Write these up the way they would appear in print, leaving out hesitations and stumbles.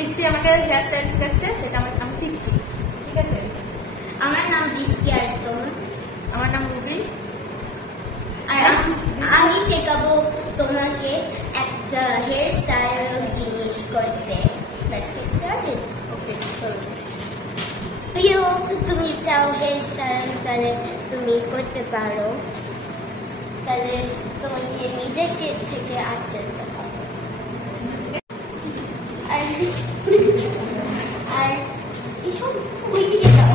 বৃষ্টি আমাকে hair style শেখাচ্ছে, সেটা আমি শিখছি। ঠিক আছে, আমার নাম বৃষ্টি আর আমার নাম রুবি। আর আমি শেখাবো তোমাকে একটা হেয়ার স্টাইল জিনিস করতে। Let's get started. ওকে, চলো। তুমি চাও হেয়ার স্টাইল, তাহলে তুমি করতে পারো। তাহলে তোমাকে নিজেকে থেকে আচরতে হবে। আর এইসব ওই দিকে যাও,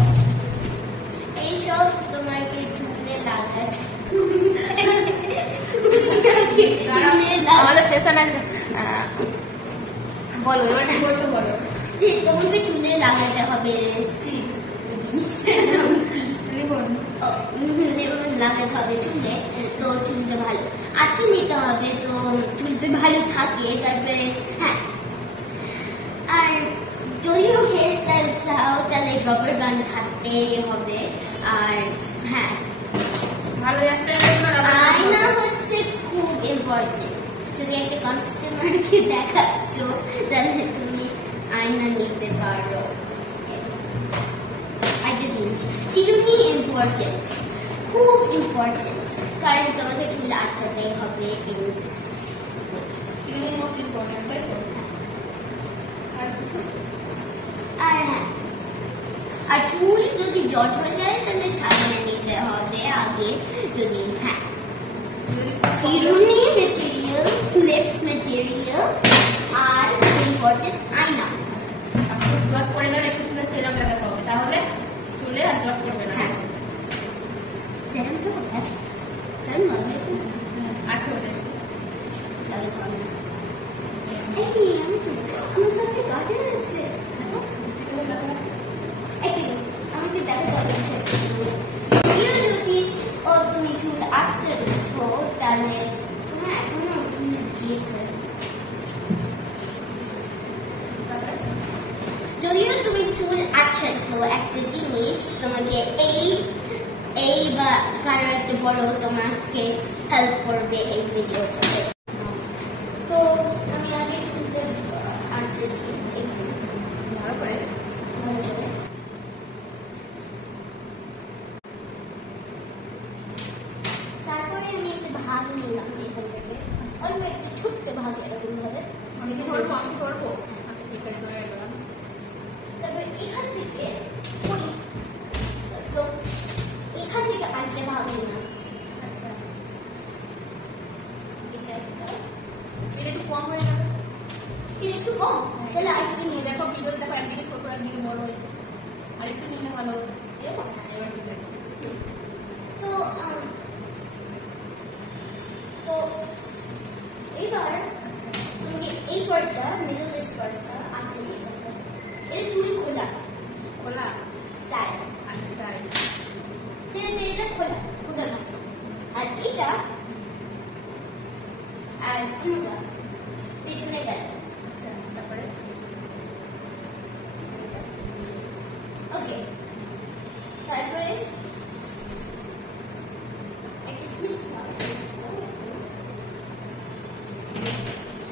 এইসব তোমাকে চুলে লাগায়। আমাদের ফ্যাশন বলো, এবার কি বলছো বলো। যে তোমাকে চুলে লাগাতে হবে, লাগাতে হবে চুলে, তো চুলটা ভালো আঁচড়ে নিতে হবে, তো চুলটা ভালো থাকে। তারপরে হ্যাঁ, আর যদিও হেয়ার স্টাইল চাও তাহলে রাবার ব্যান্ড থাকতে হবে। আর হ্যাঁ, ভালো হেয়ার স্টাইল আয়না হচ্ছে খুব ইম্পর্টেন্ট। যদি একটা কাস্টমারকে দেখাচ্ছ তাহলে তুমি আয়না নিতে পারো। একটা জিনিস চিরুনি ইম্পর্টেন্ট, খুব ইম্পর্টেন্ট, কারণ তোমাকে চুল আঁচড়াতেই হবে। চিরুনি মোস্ট ইম্পর্টেন্ট, তাই তো? আর কিছু? আর হ্যাঁ, আর চুল যদি জট হয়ে যায় তাহলে ছাড়িয়ে নিতে হবে আগে। যদি হ্যাঁ, চিরুনি মেটেরিয়াল, ক্লিপস মেটেরিয়াল, আর ইম্পর্টেন্ট আয়না। ব্লক করে গেলে একটু চুলে সেরাম লাগাতে হবে, তাহলে চুলে আর ব্লক করবে না। সেরাম তো কোথায়? সেরাম লাগাই আচ্ছা, ওদের তাহলে চলো। এই আমার তো একটা গার্ডেন আছে। আমাকে দেখা যাবে যদি তুমি চুল আঁচড়েছ, তাহলে হ্যাঁ এখনো চুল দিয়েছে। যদিও তুমি চুল আঁচড়েছ, একটা জিনিস তোমাকে এই বা কারো একটা বড় তোমাকে হেল্প করবে এই ভিডিওটাতে। তো আমি আগে চুলটা আঁচড়েছি ভালো করে। তারপরে আমি একটা ভাগ নিলাম এখান থেকে, অল্প একটা ছোট্ট ভাগ এরকম ভাবে। আমি কি করবো? আমি কি করবো? আচ্ছা, ঠিক আছে, ধরে গেলাম। তারপরে এখান থেকে তো এখান থেকে আরেকটা ভাগ নিলাম। আচ্ছা, এটা একটু কম হয়ে যাবে। একটু কম, তাহলে আরেকটু নিয়ে দেখো ভিডিও দেখো, একদিকে ছোট একদিকে বড় হয়েছে, আর একটু নিলে ভালো হবে। এবার ঠিক আছে। তো তো এবার তোমাকে এই পার্টটা, মিডল দিস পার্টটা আঁচড়ে দিতে হবে। এটা চুল খোলা খোলা স্টাইল, আচ্ছা, এটা খোলা খোলা না। আর এটা আর পুরোটা পিছনে গেল। আচ্ছা, তারপরে ওকে, তারপরে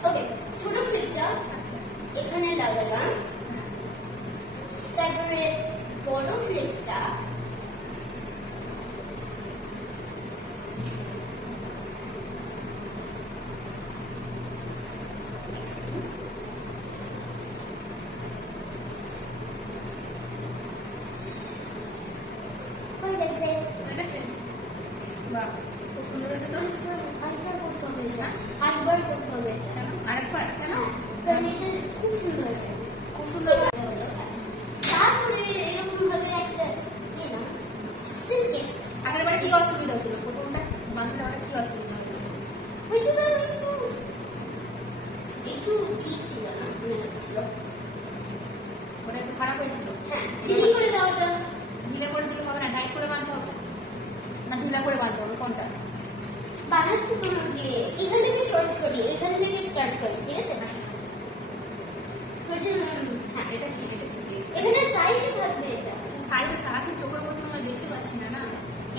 ওকে, ছোট ক্লিপটা এখানে লাগালাম। তারপরে বড় ক্লিপটা হয়ে গেছে। ঠিক আছে, বাহ, খুব সুন্দর হয়েছে তো। আরেকবার করতে হবে, আরেকবার করতে হবে। আরেকবার কেন? কারণ এটা খুব সুন্দর, খুব সুন্দর। তারপরে এরকম ভাবে একটা সিল্কের আগেরবারে কি অসুবিধা হচ্ছিল? প্রথমটা বাংলা কি অসুবিধা হচ্ছিল? হয়েছিল, একটু ঠিক ছিল না, মনে হচ্ছিল। ওটা একটু খারাপ হয়েছিল। হ্যাঁ, ঢিলে করে দাও তো। ঢিলে করে দিলে হবে না, টাইট করে বাঁধতে হবে না, ঢিলা করে বাঁধতে হবে? কোনটা বানাচ্ছি তোমাকে? এখান থেকে শর্ট করি, এখান থেকে স্টার্ট করি, ঠিক আছে? হ্যাঁ, এটা ঠিক, এটা ঠিক। এখানে সাইডে থাকবে, এটা সাইডে থাকবে, চোখের মধ্যে আমরা দেখতে পাচ্ছি না। না,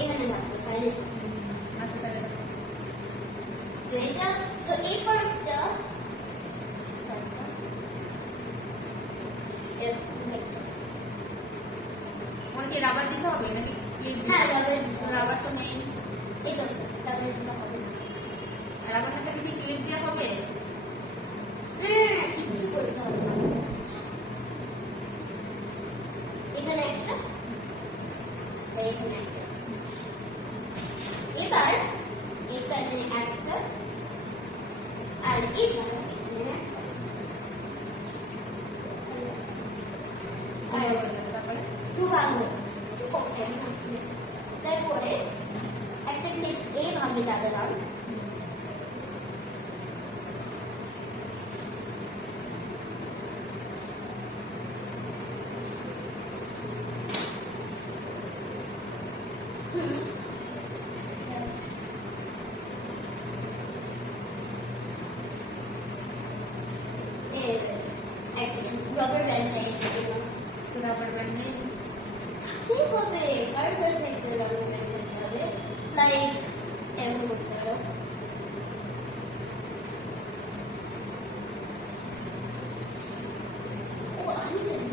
এখানে থাকবে সাইডে। আচ্ছা, সাইডে তো এটা, তো এই পার্টটা কি রাবার দিতে হবে নাকি ক্লিপ? হ্যাঁ, রাবার তো নেই। এই তো রাবার দিতে হবে। রাবার সাথে কি ক্লিপ দেওয়া হবে? হ্যাঁ, কিছু করতে হবে না। এখানে একটা, আর এখানে একটা। এবার এখানে একটা, আর এবার এখানে একটা। আর তারপরে দুভাগে তারপরে একটা ক্লিপ এই ভাগে লাগালাম, rubber band side rubber band নেই। কি হবে কার্ডার সাইড রবার ব্যান্ড হবে লাইক এমন করতে পারো। ও আমি জানি।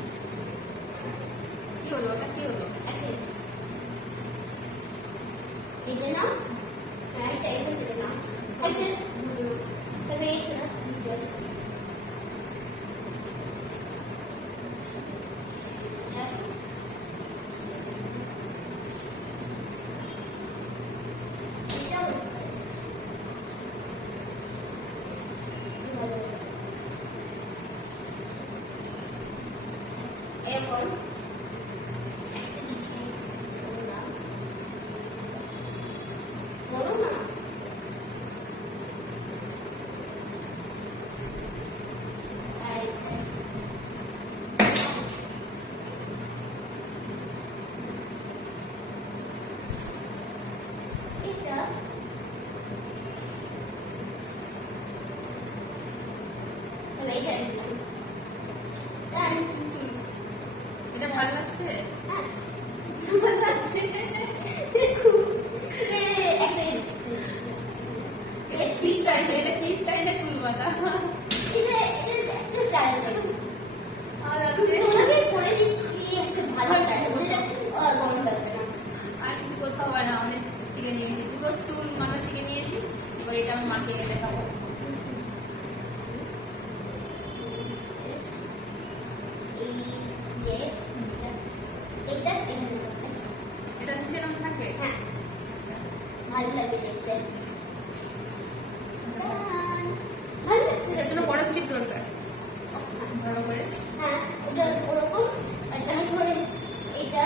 কি হলো ওটা? কি হলো? আচ্ছা এটা না, হ্যাঁ এটা এখান থেকে না, এটা তবে এটা না এটা হচ্ছে এরপর একটা দিকে বড় না এটা তবে এটা দিলাম। Done. এটা ভালো লাগছে? হ্যাঁ, ভালো লাগছে। দেখুন একটা এটা কি স্টাইল? এটা কি স্টাইলে চুল বাঁধা? এটা একটা স্টাইল আছে। আর ওনাকে করে দিচ্ছি একটা ভালো স্টাইল, যেটা গরম লাগবে না। আর কিছু কোথাও হয় না, অনেক শিখে নিয়েছি, দুটো চুল মানে শিখে নিয়েছি। এবার এটা আমি মাকে দেখাবো। এই যে এটা এখানে করবে। এটা নিচে নাম থাকে? হ্যাঁ, ভালো লাগে দেখতে। Done. ভালো লাগছে। এটার জন্য বড় ক্লিপ দরকার, বড় করে। হ্যাঁ, ওটা ওরকম এটা করে এটা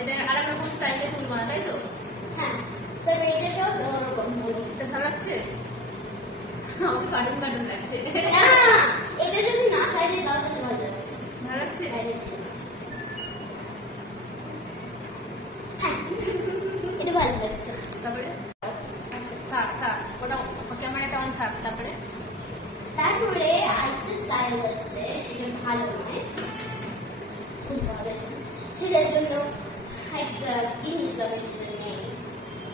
এটা আর এক রকম স্টাইলে চুল বাঁধা, তাই তো? হ্যাঁ, তবে এটা সব ওরকম বলি। এটা ভালো লাগছে? আমার কার্টুন কার্টুন লাগছে। না, এটা যদি না সাইডে দাও তাহলে ভালো লাগবে। ভালো লাগছে? সাইডে হ্যাঁ, এটা ভালো লাগছে। তারপরে থাক থাক, ওটা ক্যামেরাটা অন থাক। তারপরে তারপরে আরেকটা স্টাইল আছে, সেটা ভালো নয়, খুব ভালো নয়। সেটার জন্য একটা জিনিস লাগবে, সেটা নেই।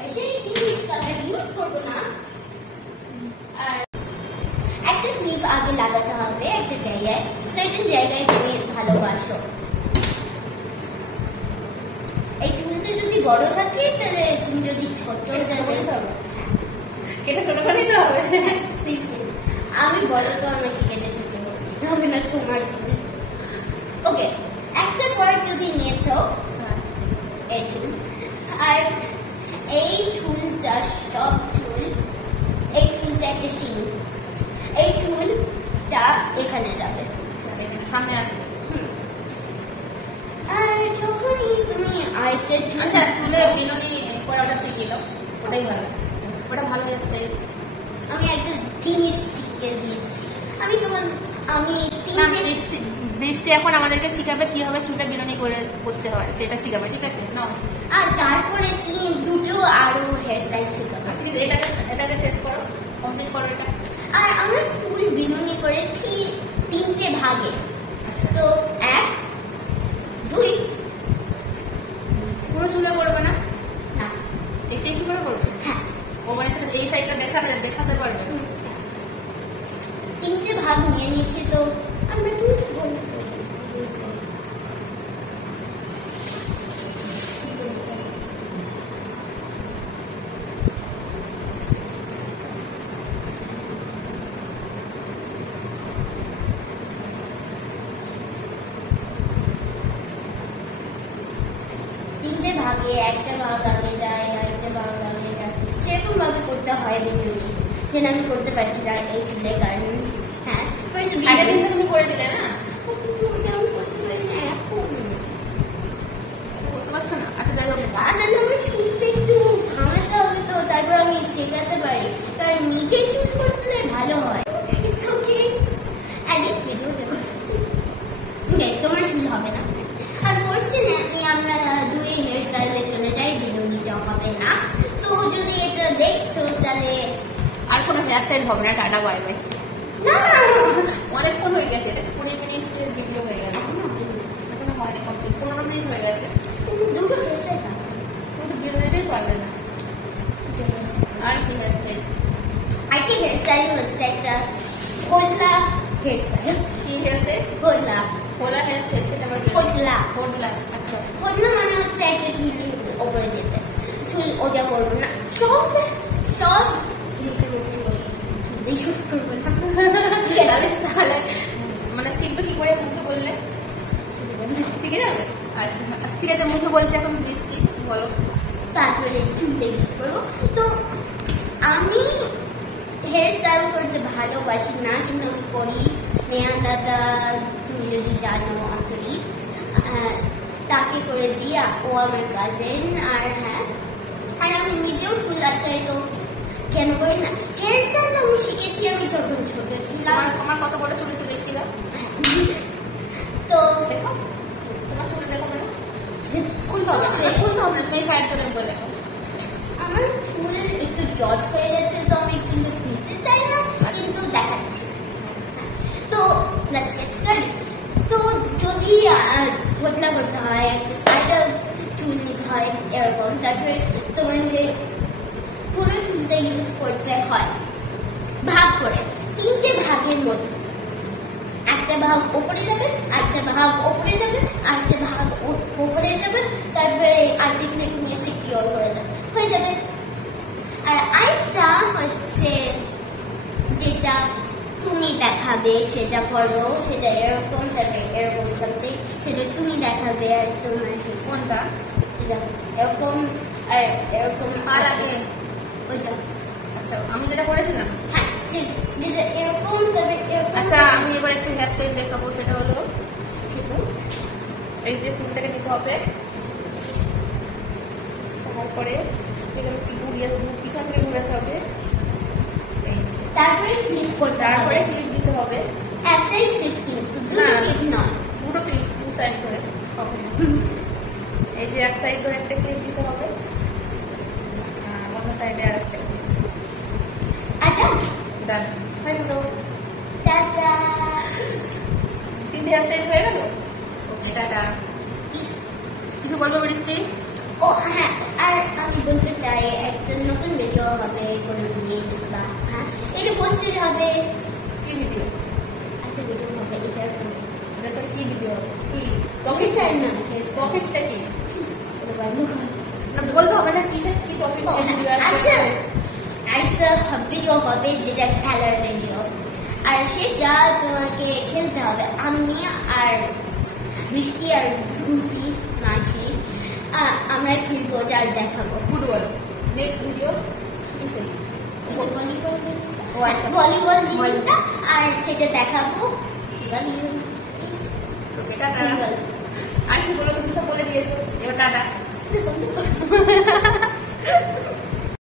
আর সেই জিনিসটা আমরা ইউজ করবো না। আর একটা ক্লিপ আগে লাগাতে হবে একটা জায়গায়, সার্টেন জায়গায় তুমি ভালোবাসো। এই চুলটা যদি বড় থাকে তাহলে তুমি যদি ছোট এটা ছোট করে নিতে হবে। আমি বড় তো আমাকে কেটে ছোট হবে না তোমার চুল। ওকে, একটা পার্ট যদি নিয়েছো এই চুল, আর এই চুলটা সব চুল, এই চুলটা একটা শিং, এই চুলটা এখানে যাবে, সামনে আসবে। আর যখনই তুমি আরেকটা চুল আচ্ছা, চুলে বেলুনি করাটা শিখিয়ে দাও, ওটাই ভালো, ওটা ভালো স্টাইল। আমি একটা জিনিস শিখিয়ে দিয়েছি। আমি বৃষ্টি এখন আমাদেরকে শিখাবে কিভাবে চুলটা বেলুনি করে করতে হয়, সেটা শিখাবে, ঠিক আছে? নাও। আর তারপরে দুটো আরো হেয়ার স্টাইল শেখাবো। ঠিক আছে, এটাকে শেষ করো, কমপ্লিট করো এটা। আর আমরা চুল বিনুনি করে তিনটে ভাগে, তো 1 2 পুরো চুলে করবে না, না, একটু একটু করে করবে। হ্যাঁ, ও মানে সেটা এই সাইডটা দেখাতে পারবে। তিনটে ভাগ নিয়ে নিচ্ছি, তো আমরা চুল ভাগে একটা ভাগ আগে যায় আর একটা ভাগ আগে যায়, সেরকম ভাবে করতে হয় বেনুনি। সেটা আমি করতে পারছি না এই চুলের কারণে। হ্যাঁ, ফার্স্ট আগের দিন তো তুমি করে দিলে না, আমি করতে পারি না এখন। করতে পারছো না? আচ্ছা যাই হোক, আমার চুলটা একটু ঘামাতে হবে তো, তারপর আমি শেখাতে পারি, কারণ নিজের চুল করলে ভালো হয়। It's okay. At least video দেখো। Okay, তোমার চুল হবে না। Unfortunately, আমরা দুই হেয়ার স্টাইলে চলে যাই, ভিডিও নিতে হবে না। তো যদি এটা দেখছো তাহলে আর কোনো হেয়ার স্টাইল হবে না, টাটা বাই বাই। না, অনেকক্ষণ হয়ে গেছে, এটা 20 মিনিটের ভিডিও হয়ে গেল, এখনো হয়নি কমপ্লিট, 15 মিনিট হয়ে গেছে, দুটো হেয়ার স্টাইল কিন্তু বিলনেটেই পারবে না। আর কি হেয়ার স্টাইল? আরেকটি হেয়ার স্টাইল হচ্ছে একটা কোটলা হেয়ার স্টাইল। কি হেয়ার স্টাইল? কোটলা খোলা হেয়ার স্টাইল, সেটা আবার কি? কোটলা কোটলা। আচ্ছা, কোটলা মানে হচ্ছে একটা চুল ওপরে যেতে, চুল ওটা করবো না, সব সব ইউজ করবো না। তাহলে মানে শিখবে কি করে? মুখে বললে শিখে যাবে? আচ্ছা ঠিক আছে, মুখে বলছে এখন বৃষ্টি, বলো। তারপরে চুলটা ইউজ করবো। তো আমি হেয়ার স্টাইল করতে ভালোবাসি না, কিন্তু আমি করি। নেহা দাদা, তুমি যদি জানো আসলে, তাকে করে দিই, ও আমার কাজিন। আর হ্যাঁ, আর আমি নিজেও চুল আছাই, তো কেন করি না? হেয়ার স্টাইল আমি শিখেছি আমি যখন ছোট ছিলাম। তোমার কত বড় চুল একটু দেখিলাম, তো দেখো তোমার চুল দেখো, মানে খুলতে হবে না, খুলতে হবে না, তুমি সাইড করে বলে দেখো। আমার চুল একটু জট হয়ে গেছে, তো আমি কিন্তু খুলতে চাই না, কিন্তু দেখাচ্ছি। তো লেটস গেট স্টার্টেড। তো যদি ঘটনা করতে হয়, একটা সাইডাল চুল নিতে হয় এরকম, তারপরে তোমাকে পুরো চুলটা ইউজ করতে হয় ভাগ করে, 3টে ভাগের মধ্যে। একটা ভাগ ওপরে যাবে, আরেকটা ভাগ ওপরে যাবে, আরেকটা ভাগ ওপরে যাবে, তারপরে আরেকটা ক্লিপ নিয়ে সিকিউর করে দেবে, হয়ে যাবে। আর আরেকটা হচ্ছে যেটা তুমি দেখাবে, সেটা করো, সেটা এরকম, তারপরে এরকম সামথিং, সেটা তুমি দেখাবে। আর তোমার কোনটা? এরকম আর এরকম, আর আগে ওইটা। আচ্ছা, আমি যেটা করেছিলাম। হ্যাঁ, যেটা এরকম, তবে এরকম। আচ্ছা, আমি এবার একটু হেয়ার স্টাইল দেখাবো, সেটা হলো এই যে চুলটাকে নিতে হবে, তারপরে এগুলো কি ঘুরিয়ে পিছন থেকে ঘুরাতে হবে, তারপরে ক্লিপ করতে তারপরে হবে। ক্লিপ দিতে হবে। একটাই ক্লিপ, কিন্তু দুটো না। ক্লিপ নয়। পুরো ক্লিপ দু সাইড করে হবে। এই যে এক সাইড করে একটা ক্লিপ দিতে হবে, অন্য সাইডে আর একটা। আচ্ছা, ডান, হয়ে গেল। টাটা। 3 হেয়ার স্টাইল হয়ে গেল। ওকে, টাটা। কিছু বলবো বৃষ্টি? ও হ্যাঁ, আর আমি বলতে চাই একটা নতুন ভিডিও হবে কোনো দিন, বা হ্যাঁ এটা পোস্টেড হবে। কি ভিডিও? একটা ভিডিও হবে এটার উপরে। এটা কি ভিডিও হবে? কি টপিক টপিক? না, টপিকটা কি? বন্ধু। না, বলতে হবে না কিসের কি টপিক ভিডিও আচ্ছা, আসবে। একটা ভিডিও হবে যেটা খেলার ভিডিও, আর সেটা তোমাকে খেলতে হবে। আমি আর বৃষ্টি আর রুহি মাসি আমরা খেলবো, আর দেখাবো। ফুটবল। নেক্সট ভিডিও কিসের? ও আচ্ছা, ভলিবল জিনিসটা, আর সেটা দেখাবো। ওকে, টাটা। আর কি বলো? তুমি সব বলে দিয়েছো, এবার টাটা।